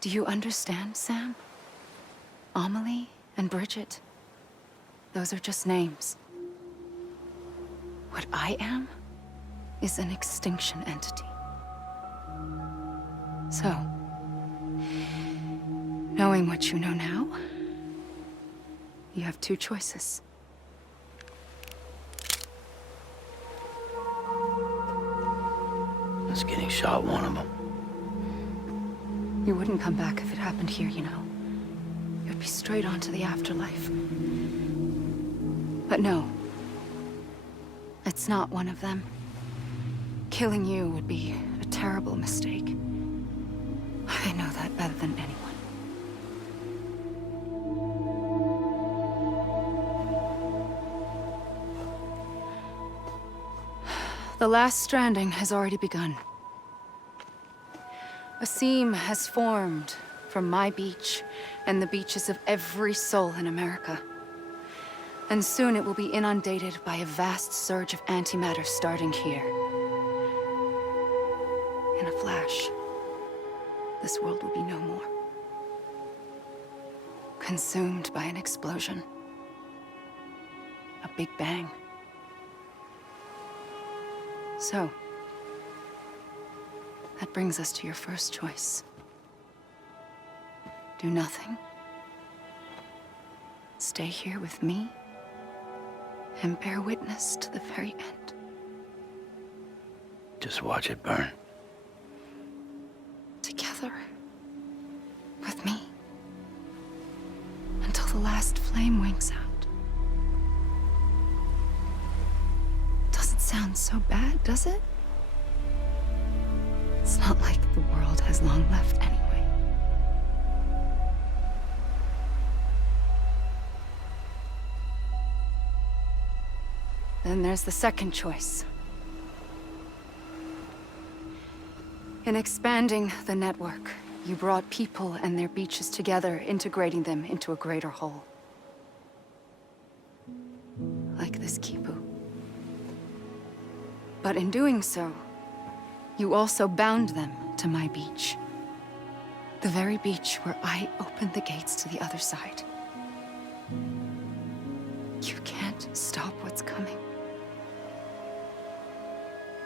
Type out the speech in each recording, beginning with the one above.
Do you understand, Sam? Amelie and Bridget, those are just names. What I am is an extinction entity. So, knowing what you know now, you have two choices. Is getting shot one of them? You wouldn't come back if it happened here, you know. You'd be straight on to the afterlife. But no. It's not one of them. Killing you would be a terrible mistake. I know that better than anyone. The last stranding has already begun. A seam has formed from my beach and the beaches of every soul in America. And soon it will be inundated by a vast surge of antimatter starting here. In a flash, this world will be no more. Consumed by an explosion. A big bang. So, that brings us to your first choice. Do nothing. Stay here with me and bear witness to the very end. Just watch it burn. Together. With me. Until the last flame winks out. Doesn't sound so bad, does it? It's not like the world has long left anyway. Then there's the second choice. In expanding the network, you brought people and their beaches together, integrating them into a greater whole. Like this Kipu. But in doing so, you also bound them to my beach. The very beach where I opened the gates to the other side. You can't stop what's coming.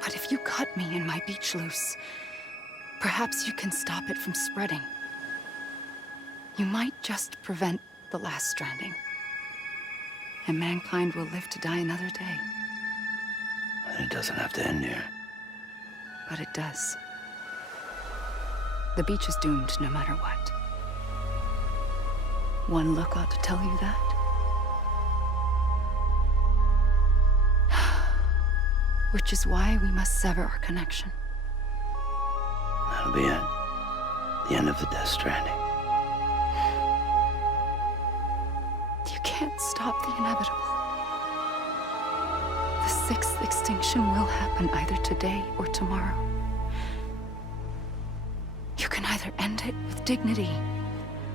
But if you cut me and my beach loose, perhaps you can stop it from spreading. You might just prevent the last stranding. And mankind will live to die another day. And it doesn't have to end here. But it does. The beach is doomed no matter what. One look ought to tell you that. Which is why we must sever our connection. That'll be it. The end of the Death Stranding. You can't stop the inevitable. The sixth extinction will happen either today or tomorrow. You can either end it with dignity,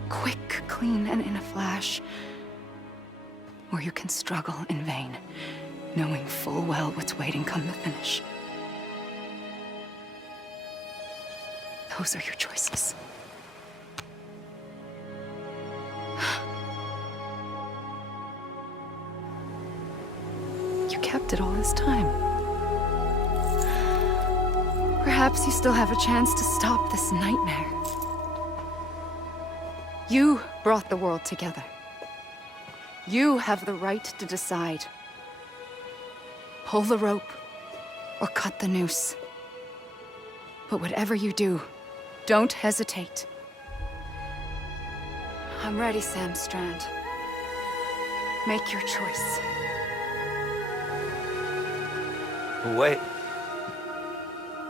quick, clean, and in a flash, or you can struggle in vain, knowing full well what's waiting come the finish. Those are your choices. You kept it all this time. Perhaps you still have a chance to stop this nightmare. You brought the world together. You have the right to decide. Pull the rope or cut the noose. But whatever you do, don't hesitate. I'm ready, Sam Strand. Make your choice. But wait.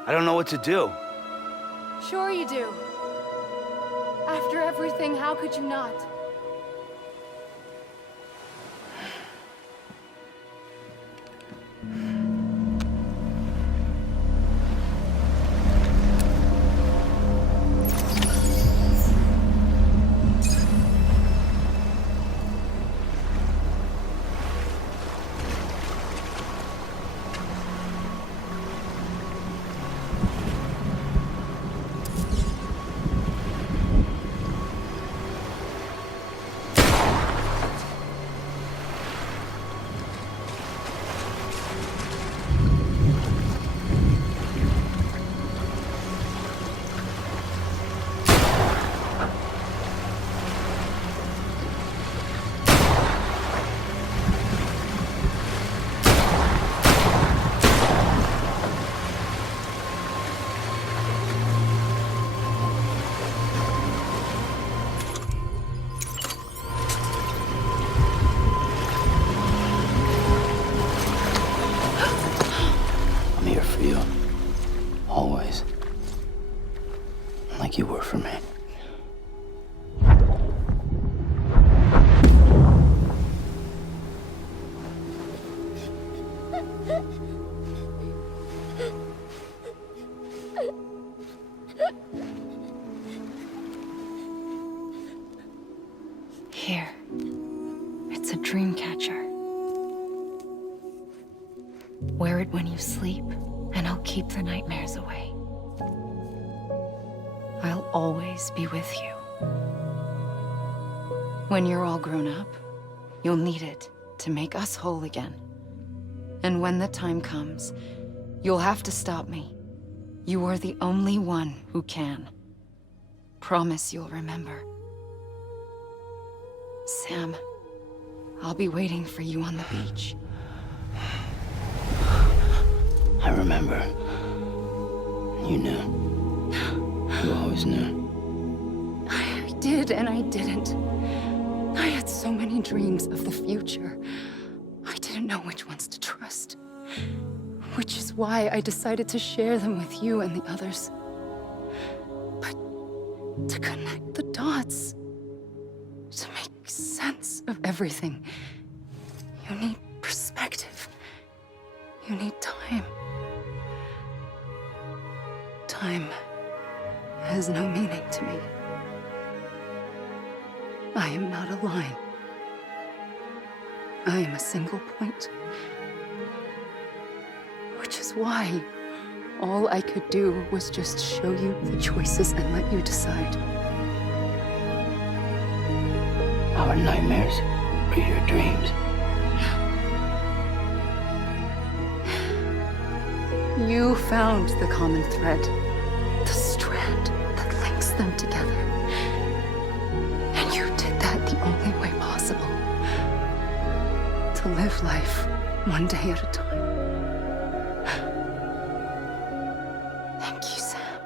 I don't know what to do. Sure you do. After everything, how could you not? door for me. Here. It's a dream catcher. Wear it when you sleep, and I'll keep the nightmares away. I'll always be with you. When you're all grown up, you'll need it to make us whole again. And when the time comes, you'll have to stop me. You are the only one who can. Promise you'll remember. Sam, I'll be waiting for you on the beach. I remember. You knew. You always knew. I did and I didn't. I had so many dreams of the future. I didn't know which ones to trust. Which is why I decided to share them with you and the others. But to connect the dots, to make sense of everything, you need perspective. You need time. Time has no meaning to me. I am not a line. I am a single point. Which is why all I could do was just show you the choices and let you decide. Our nightmares or your dreams? You found the common thread, the strand that links them together. And you did that the only way possible. To live life one day at a time. Thank you, Sam.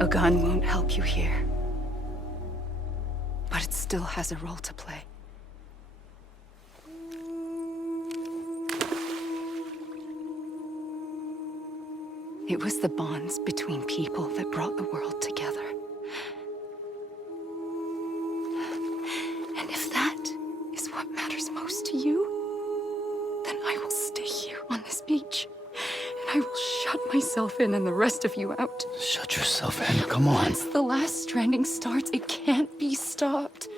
A gun won't help you here. But it still has a role to play. It was the bonds between people that brought the world together. And if that is what matters most to you, then I will stay here on this beach. And I will shut myself in and the rest of you out. Shut yourself in, come on. Once the last stranding starts, it can't be stopped.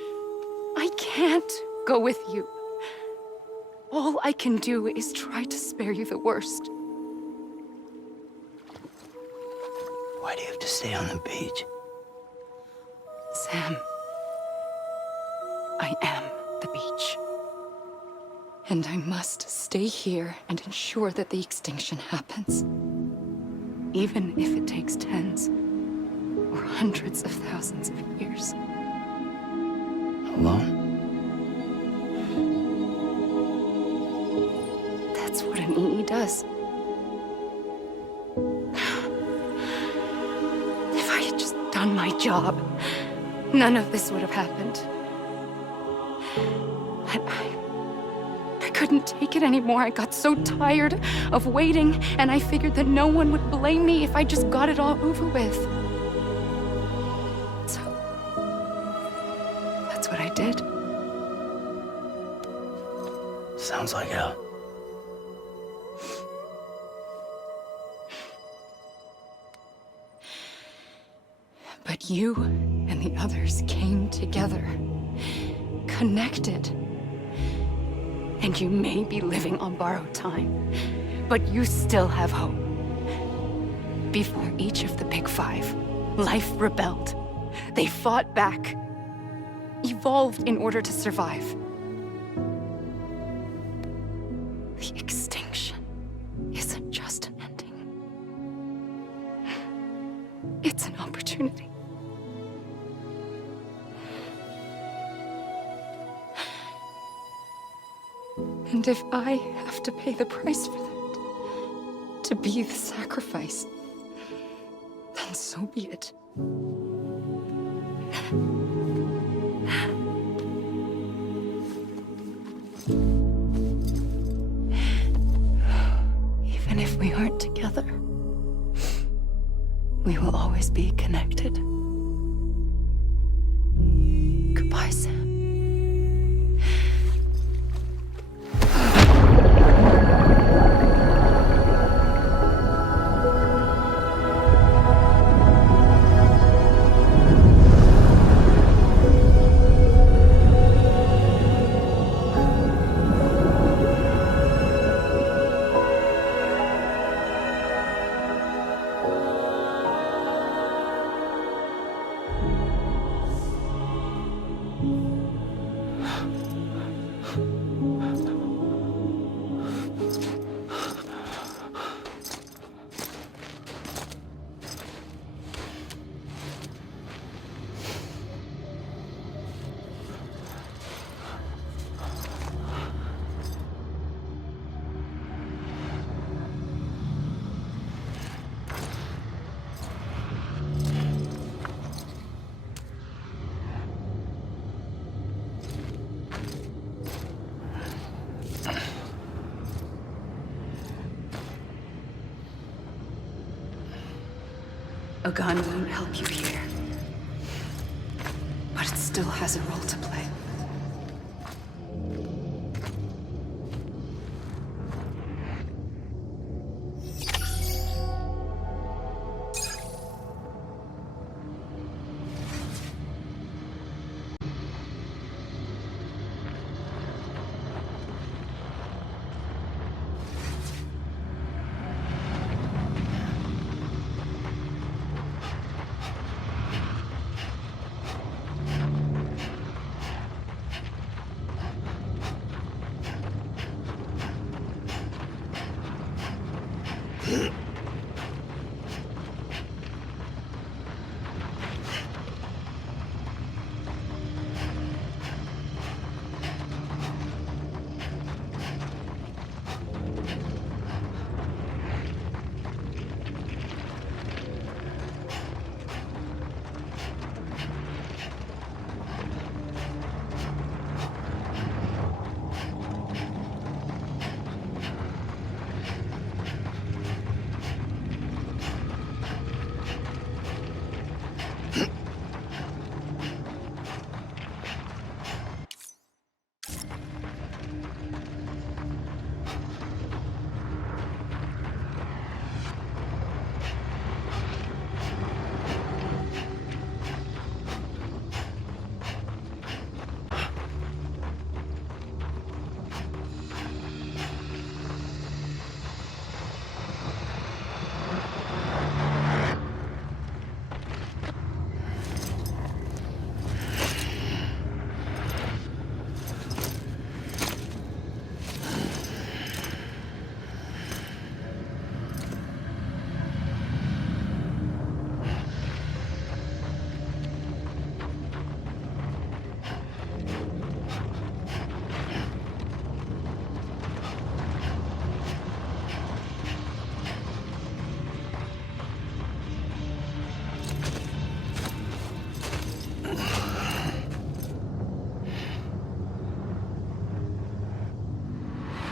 I can't go with you. All I can do is try to spare you the worst. Why do you have to stay on the beach? Sam, I am the beach. And I must stay here and ensure that the extinction happens. Even if it takes tens or hundreds of thousands of years. Alone? That's what an EE does. If I had just done my job, none of this would have happened. But I couldn't take it anymore. I got so tired of waiting, and I figured that no one would blame me if I just got it all over with. So, that's what I did. Sounds like hell. But you and the others came together, connected. And you may be living on borrowed time, but you still have hope. Before each of the Big Five, life rebelled. They fought back, evolved in order to survive. The extinction isn't just an ending. It's an opportunity. And if I have to pay the price for that, to be the sacrifice, then so be it. Even if we aren't together, we will always be connected. Goodbye, Sam. A gun won't help you here, but it still has a role to play.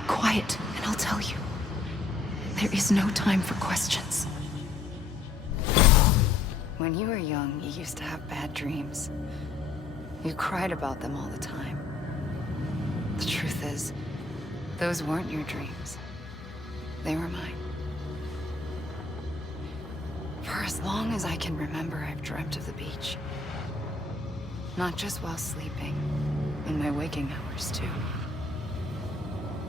Quiet, and I'll tell you. There is no time for questions. When you were young, you used to have bad dreams. You cried about them all the time. The truth is, those weren't your dreams. They were mine. For as long as I can remember, I've dreamt of the beach. Not just while sleeping, in my waking hours too.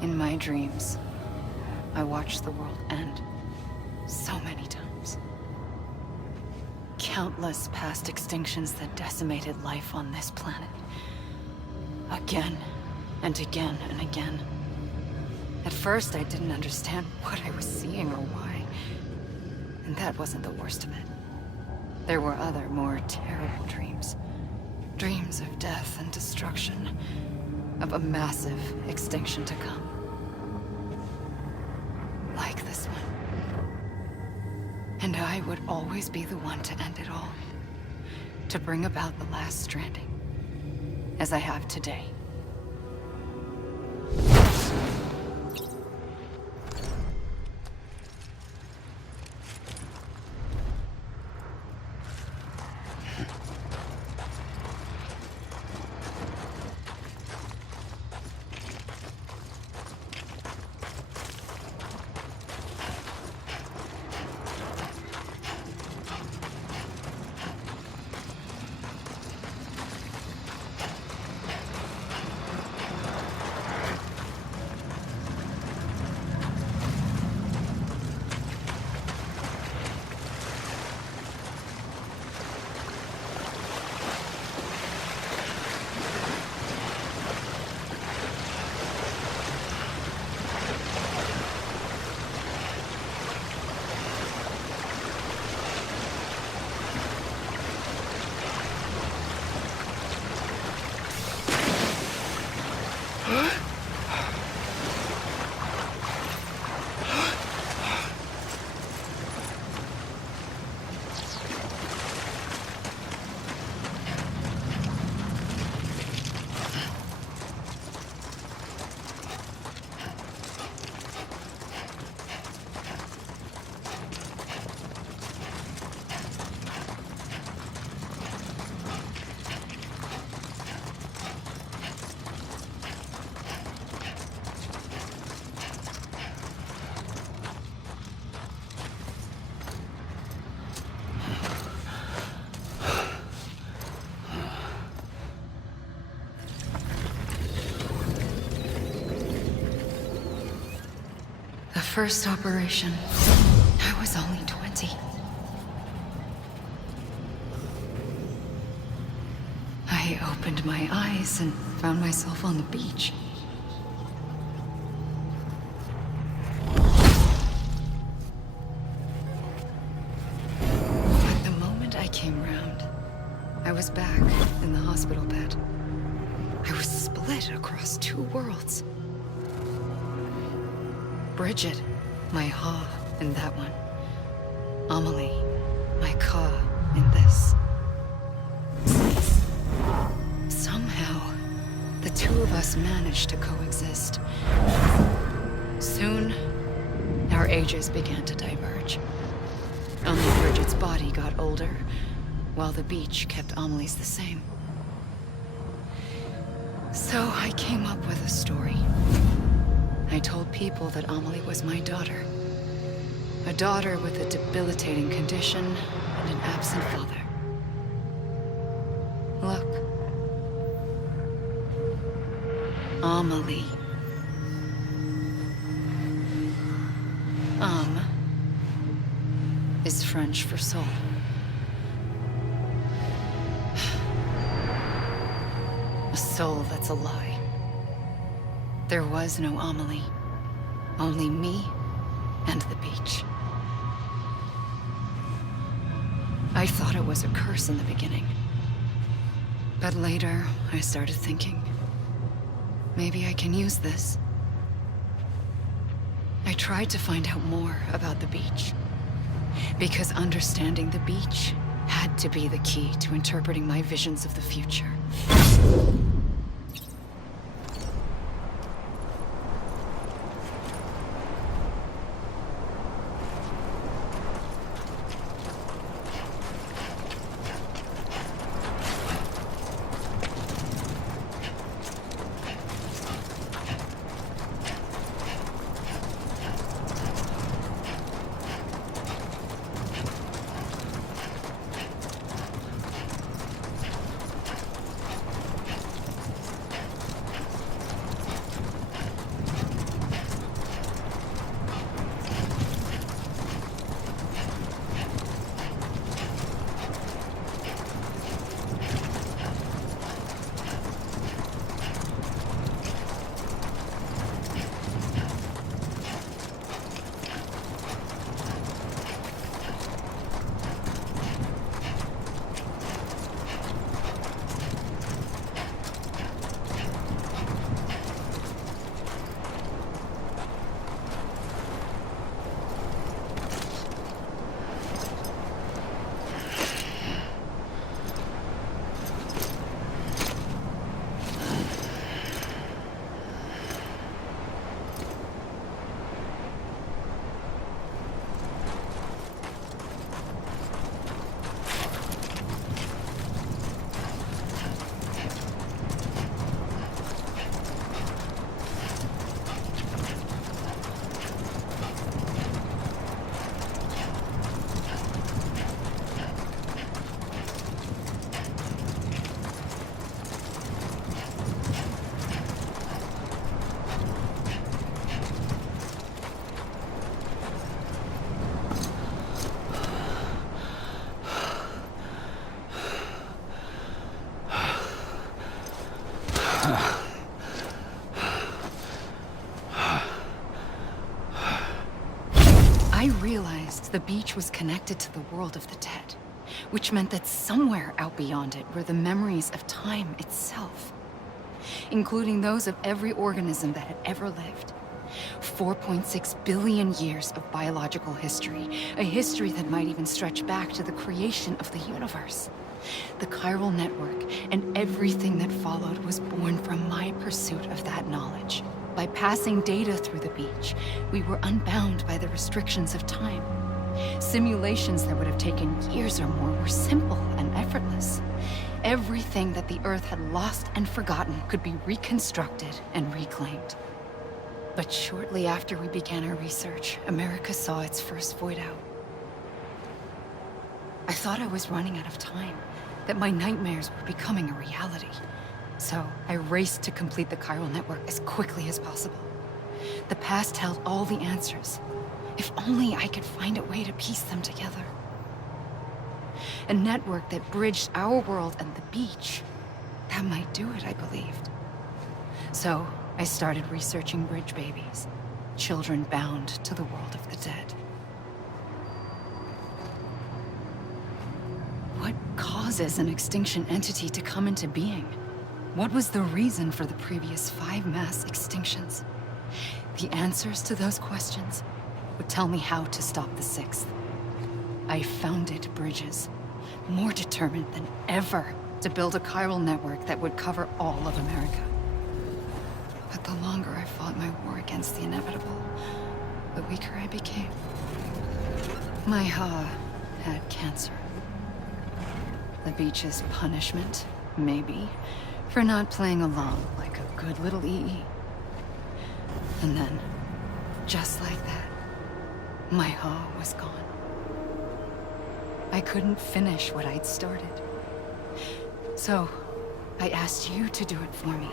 In my dreams, I watched the world end so many times. Countless past extinctions that decimated life on this planet. Again and again and again. At first, I didn't understand what I was seeing or why. And that wasn't the worst of it. There were other, more terrible dreams. Dreams of death and destruction. Of a massive extinction to come. Like this one. And I would always be the one to end it all. To bring about the last stranding. As I have today. The first operation, I was only 20. I opened my eyes and found myself on the beach. But the moment I came round, I was back in the hospital bed. I was split across two worlds. Bridget, my Ha in that one. Amelie, my Ka in this. Somehow, the two of us managed to coexist. Soon, our ages began to diverge. Only Bridget's body got older, while the beach kept Amelie's the same. So I came up with a story. I told people that Amelie was my daughter. A daughter with a debilitating condition and an absent father. Look. Amelie. Is French for soul. A soul that's a lie. There was no Amelie. Only me and the beach. I thought it was a curse in the beginning. But later, I started thinking, maybe I can use this. I tried to find out more about the beach. Because understanding the beach had to be the key to interpreting my visions of the future. I realized the beach was connected to the world of the dead, which meant that somewhere out beyond it were the memories of time itself. including those of every organism that had ever lived. 4.6 billion years of biological history, a history that might even stretch back to the creation of the universe. The chiral network and everything that followed was born from my pursuit of that knowledge. By passing data through the beach, we were unbound by the restrictions of time. Simulations that would have taken years or more were simple and effortless. Everything that the Earth had lost and forgotten could be reconstructed and reclaimed. But shortly after we began our research, America saw its first void out. I thought I was running out of time, that my nightmares were becoming a reality. So I raced to complete the chiral network as quickly as possible. The past held all the answers. If only I could find a way to piece them together. A network that bridged our world and the beach. That might do it, I believed. So I started researching bridge babies, children bound to the world of the dead. What causes an extinction entity to come into being? What was the reason for the previous 5 mass extinctions? The answers to those questions would tell me how to stop the 6th. I founded bridges, more determined than ever to build a chiral network that would cover all of America. But the longer I fought my war against the inevitable, the weaker I became. My Ha had cancer. The beach's punishment, maybe, for not playing along like a good little EE. And then, just like that, my Ha was gone. I couldn't finish what I'd started. So, I asked you to do it for me.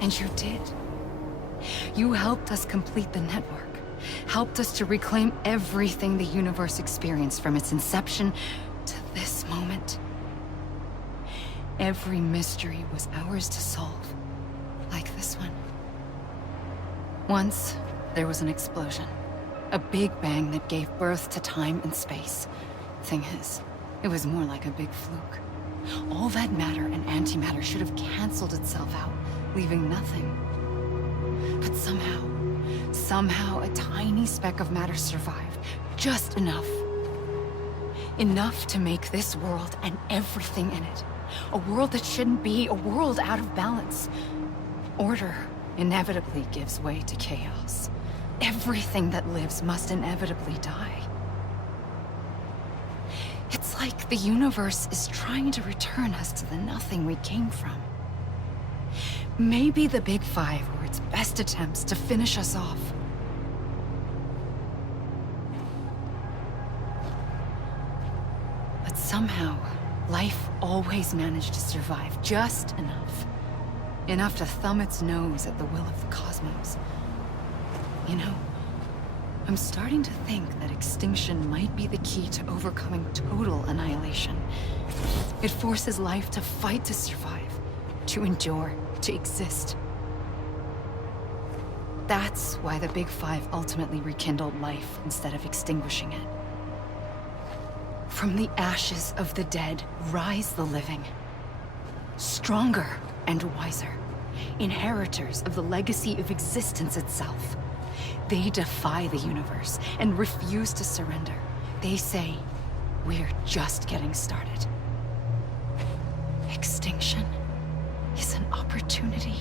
And you did. You helped us complete the network. Helped us to reclaim everything the universe experienced from its inception to this moment. Every mystery was ours to solve. Like this one. Once, there was an explosion. A big bang that gave birth to time and space. Thing is, it was more like a big fluke. All that matter and antimatter should have canceled itself out, leaving nothing. But somehow a tiny speck of matter survived. Just enough. Enough to make this world and everything in it. A world that shouldn't be, a world out of balance. Order inevitably gives way to chaos. Everything that lives must inevitably die. It's like the universe is trying to return us to the nothing we came from. Maybe the Big Five were its best attempts to finish us off. But somehow, life always managed to survive just enough. Enough to thumb its nose at the will of the cosmos. You know, I'm starting to think that extinction might be the key to overcoming total annihilation. It forces life to fight to survive, to endure, to exist. That's why the Big Five ultimately rekindled life instead of extinguishing it. From the ashes of the dead rise the living. Stronger and wiser. Inheritors of the legacy of existence itself. They defy the universe and refuse to surrender. They say, we're just getting started. Extinction is an opportunity.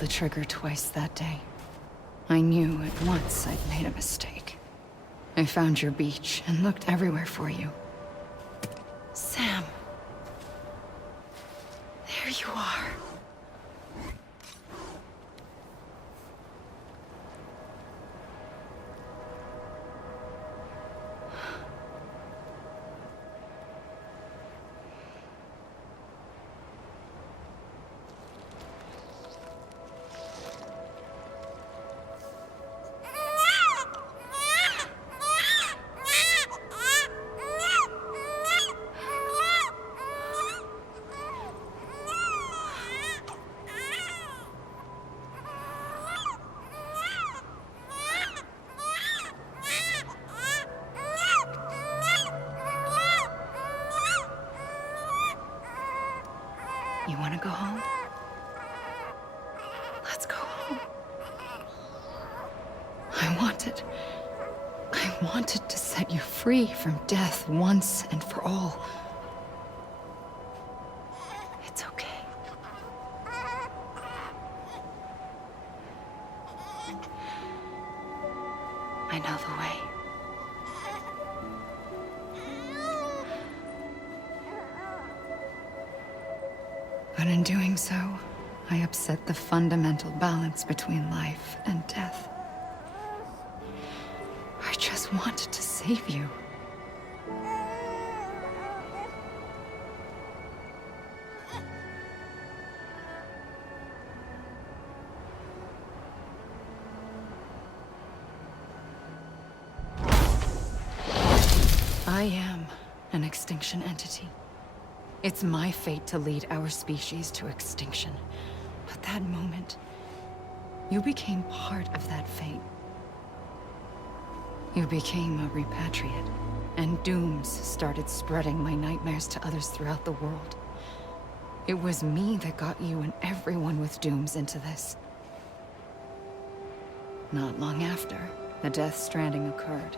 the trigger twice that day. I knew at once I'd made a mistake. I found your beach and looked everywhere for you. Sam. There you are. You want to go home? Let's go home. I wanted to set you free from death once and for all. It's okay. I know the way. But in doing so, I upset the fundamental balance between life and death. I just wanted to save you. I am an extinction entity. It's my fate to lead our species to extinction. But that moment, you became part of that fate. You became a repatriate, and dooms started spreading my nightmares to others throughout the world. It was me that got you and everyone with dooms into this. Not long after, the Death Stranding occurred.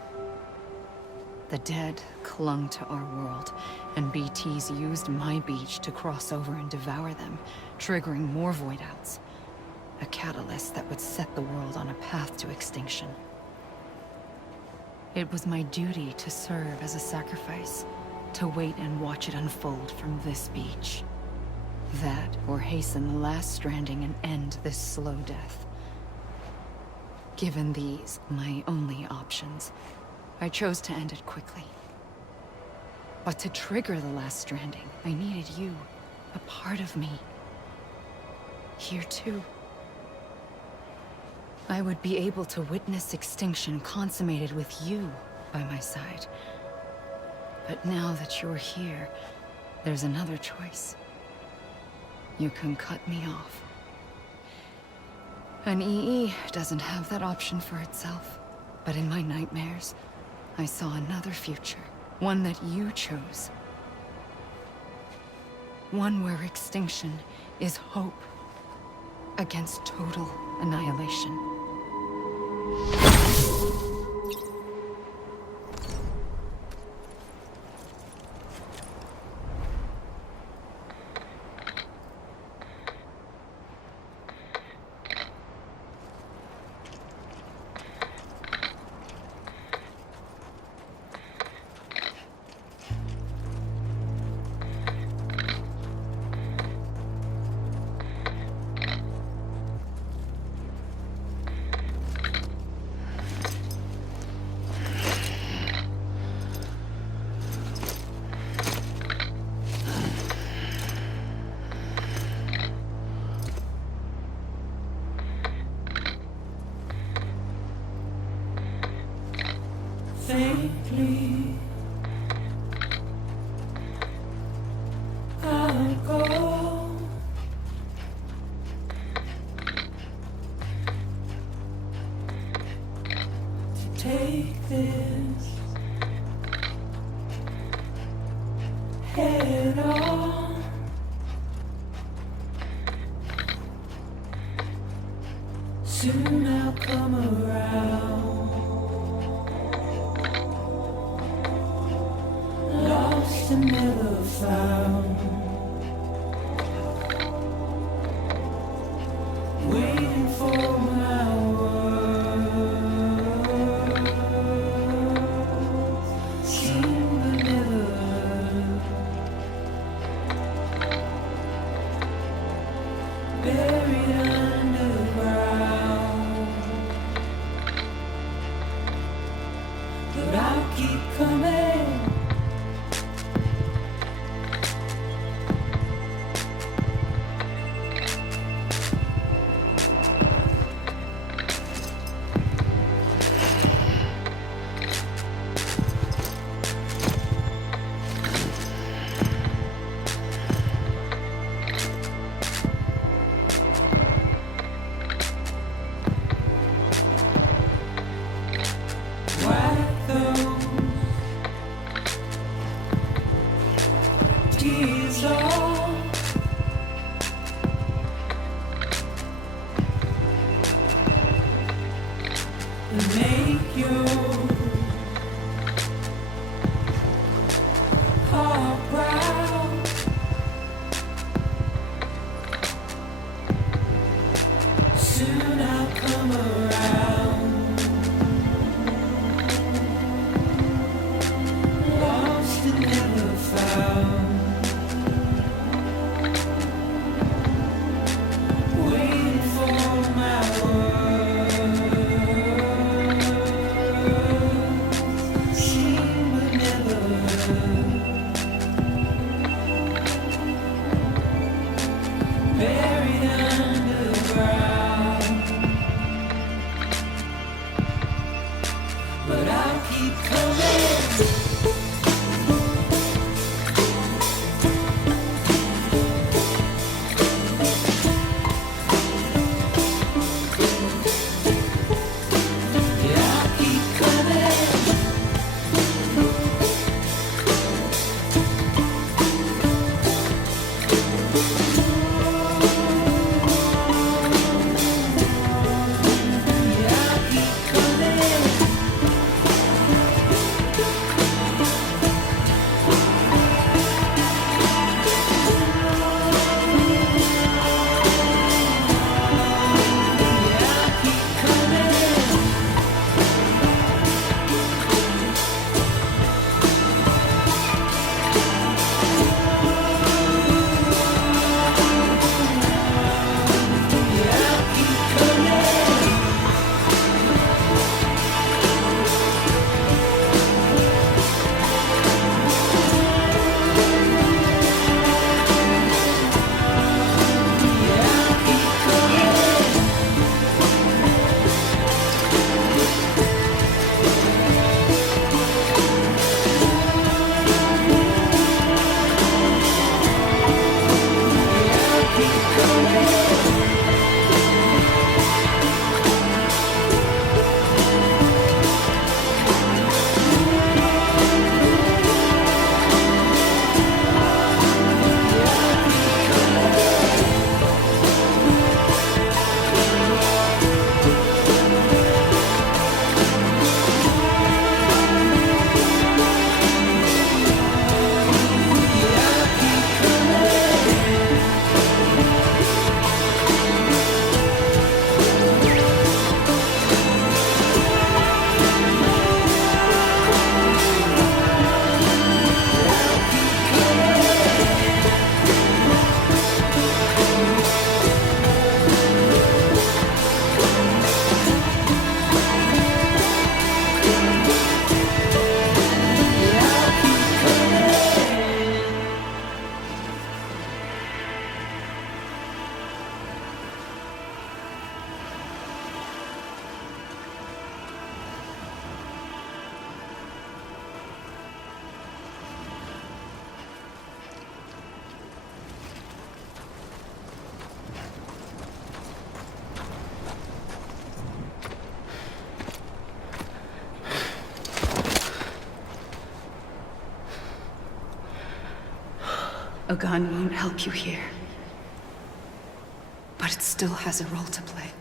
The dead clung to our world, and BTs used my beach to cross over and devour them, triggering more void outs. A catalyst that would set the world on a path to extinction. It was my duty to serve as a sacrifice, to wait and watch it unfold from this beach. That, or hasten the last stranding and end this slow death. Given these, my only options, I chose to end it quickly. But to trigger the last stranding, I needed you, a part of me. Here too. I would be able to witness extinction consummated with you by my side. But now that you're here, there's another choice. You can cut me off. An EE doesn't have that option for itself. But in my nightmares, I saw another future. One that you chose. One where extinction is hope against total annihilation. Faintly, I'll go to take this head on. Soon I'll come around. Lost and never found. Wait. for my words seem vanilla, buried underground, but I'll keep coming. Wipe those tears off. And make your heart proud. Soon I'll come around. Lost and never found. Waiting for my words. Seen but never heard. Buried underground. But I'll keep coming. Yeah, I'll keep coming. Yeah, I'll keep coming. Yeah, I'll keep coming. Yeah, I'll keep coming. Yeah, I'll keep coming. Yeah, I'll keep coming. A gun won't help you here. But it still has a role to play.